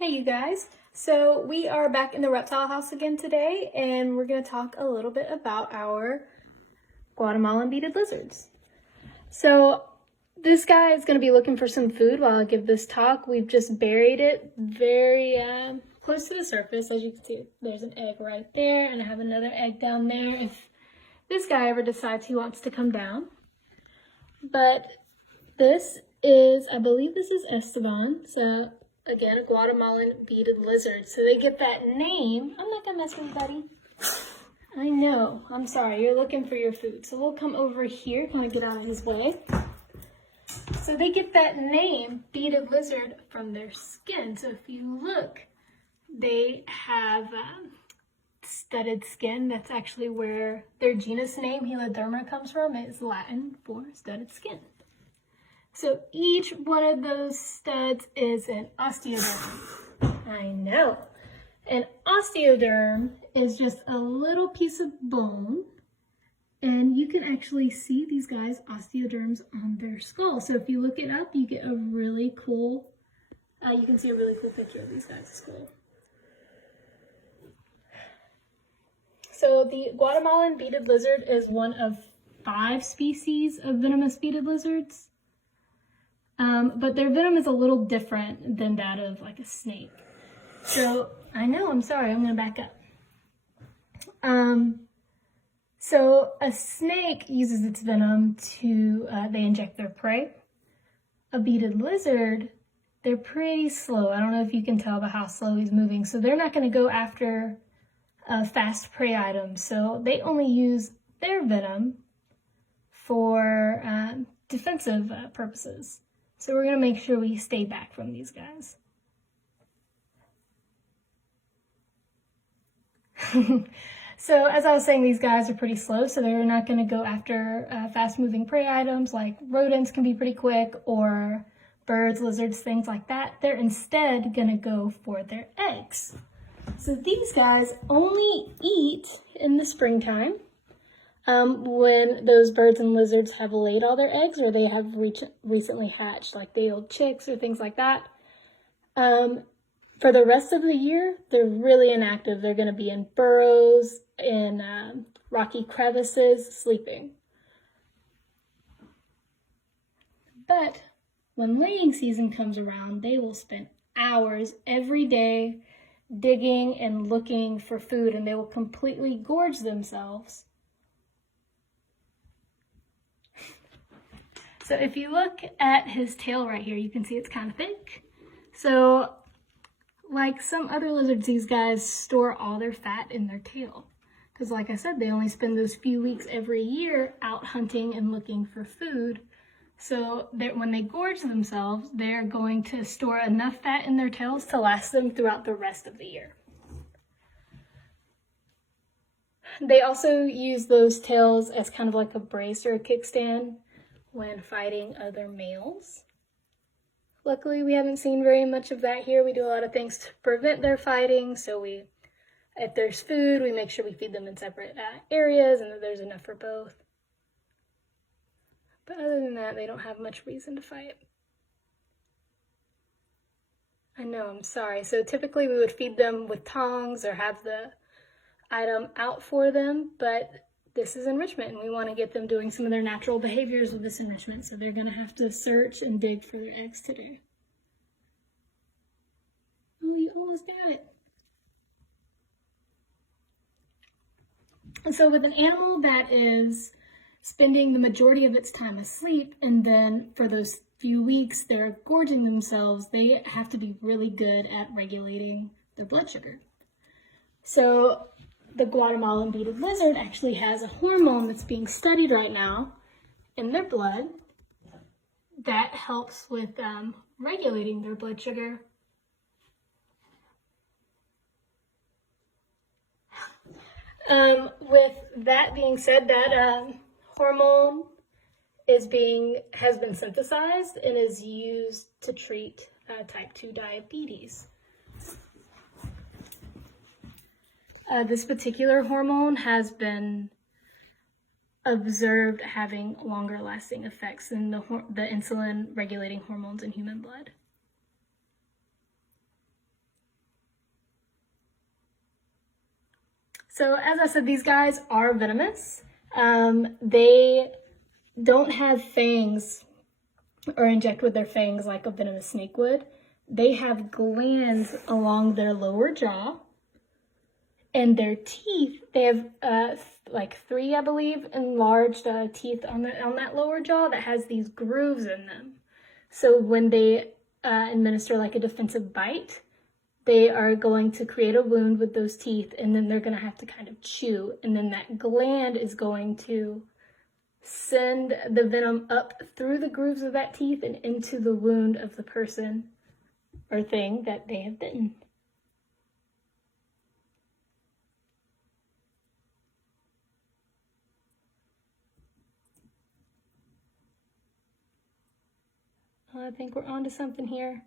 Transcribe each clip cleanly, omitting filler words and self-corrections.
Hey you guys, so we are back in the reptile house again today and we're going to talk a little bit about our Guatemalan beaded lizards. So this guy is going to be looking for some food while I give this talk. We've just buried it very close to the surface. As you can see, there's an egg right there and I have another egg down there if this guy ever decides he wants to come down. But this is, I believe this is Esteban, so again, a Guatemalan beaded lizard. So they get that name. I'm not gonna mess with you, buddy. I know, I'm sorry, you're looking for your food. So we'll come over here, kind of get out of his way. So they get that name, beaded lizard, from their skin. So if you look, they have studded skin. That's actually where their genus name, Heloderma, comes from. It's Latin for studded skin. So each one of those studs is an osteoderm. I know. An osteoderm is just a little piece of bone, and you can actually see these guys' osteoderms on their skull. So if you look it up, you get a really cool, you can see a really cool picture of these guys' skull. So the Guatemalan beaded lizard is one of 5 species of venomous beaded lizards. But their venom is a little different than that of like a snake. So I know, I'm sorry, I'm gonna back up. So a snake uses its venom to, they inject their prey. A beaded lizard, they're pretty slow. I don't know if you can tell by how slow he's moving. So they're not gonna go after fast prey items. So they only use their venom for defensive purposes. So we're going to make sure we stay back from these guys. So as I was saying, these guys are pretty slow, so they're not going to go after fast-moving prey items like rodents can be pretty quick, or birds, lizards, things like that. They're instead going to go for their eggs. So these guys only eat in the springtime. When those birds and lizards have laid all their eggs or they have recently hatched, like the old chicks or things like that. For the rest of the year, they're really inactive. They're going to be in burrows, in rocky crevices, sleeping. But when laying season comes around, they will spend hours every day digging and looking for food, and they will completely gorge themselves. So if you look at his tail right here, you can see it's kind of thick. So like some other lizards, these guys store all their fat in their tail. Because like I said, they only spend those few weeks every year out hunting and looking for food. So when they gorge themselves, they're going to store enough fat in their tails to last them throughout the rest of the year. They also use those tails as kind of like a brace or a kickstand when fighting other males. Luckily, we haven't seen very much of that here. We do a lot of things to prevent their fighting. So if there's food, we make sure we feed them in separate areas and that there's enough for both. But other than that, they don't have much reason to fight. I know, I'm sorry. So typically we would feed them with tongs or have the item out for them, but this is enrichment, and we want to get them doing some of their natural behaviors with this enrichment, so they're going to have to search and dig for their eggs today. Oh, you almost got it. And so with an animal that is spending the majority of its time asleep, and then for those few weeks they're gorging themselves, they have to be really good at regulating their blood sugar. So the Guatemalan beaded lizard actually has a hormone that's being studied right now in their blood that helps with regulating their blood sugar. With that being said, that hormone has been synthesized and is used to treat type 2 diabetes. This particular hormone has been observed having longer lasting effects than the insulin regulating hormones in human blood. So as I said, these guys are venomous. They don't have fangs or inject with their fangs like a venomous snake would. They have glands along their lower jaw, and their teeth, they have like 3, I believe, enlarged teeth on that lower jaw that has these grooves in them. So when they administer like a defensive bite, they are going to create a wound with those teeth, and then they're going to have to kind of chew, and then that gland is going to send the venom up through the grooves of that teeth and into the wound of the person or thing that they have bitten. I think we're onto something here.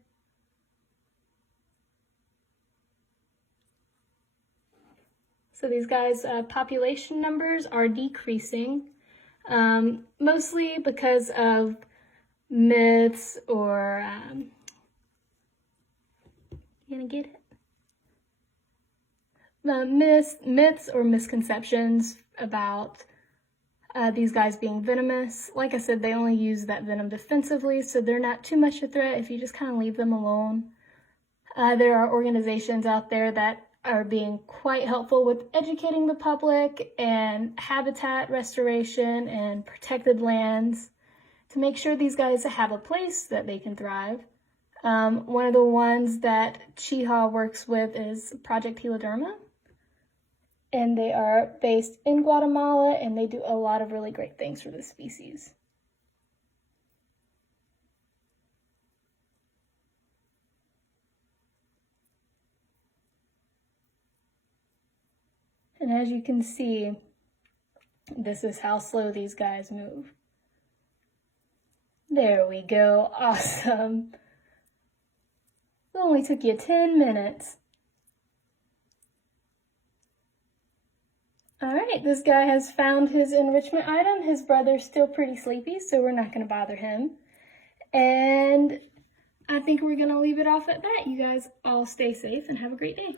So these guys' population numbers are decreasing, mostly because of myths or, you gonna get it? Myths or misconceptions about these guys being venomous. Like I said, they only use that venom defensively, so they're not too much a threat if you just kind of leave them alone. There are organizations out there that are being quite helpful with educating the public and habitat restoration and protected lands to make sure these guys have a place that they can thrive. One of the ones that Chiha works with is Project Heloderma, and they are based in Guatemala, and they do a lot of really great things for this species. And as you can see, this is how slow these guys move. There we go, awesome. It only took you 10 minutes. All right, this guy has found his enrichment item. His brother's still pretty sleepy, so we're not gonna bother him. And I think we're gonna leave it off at that. You guys all stay safe and have a great day.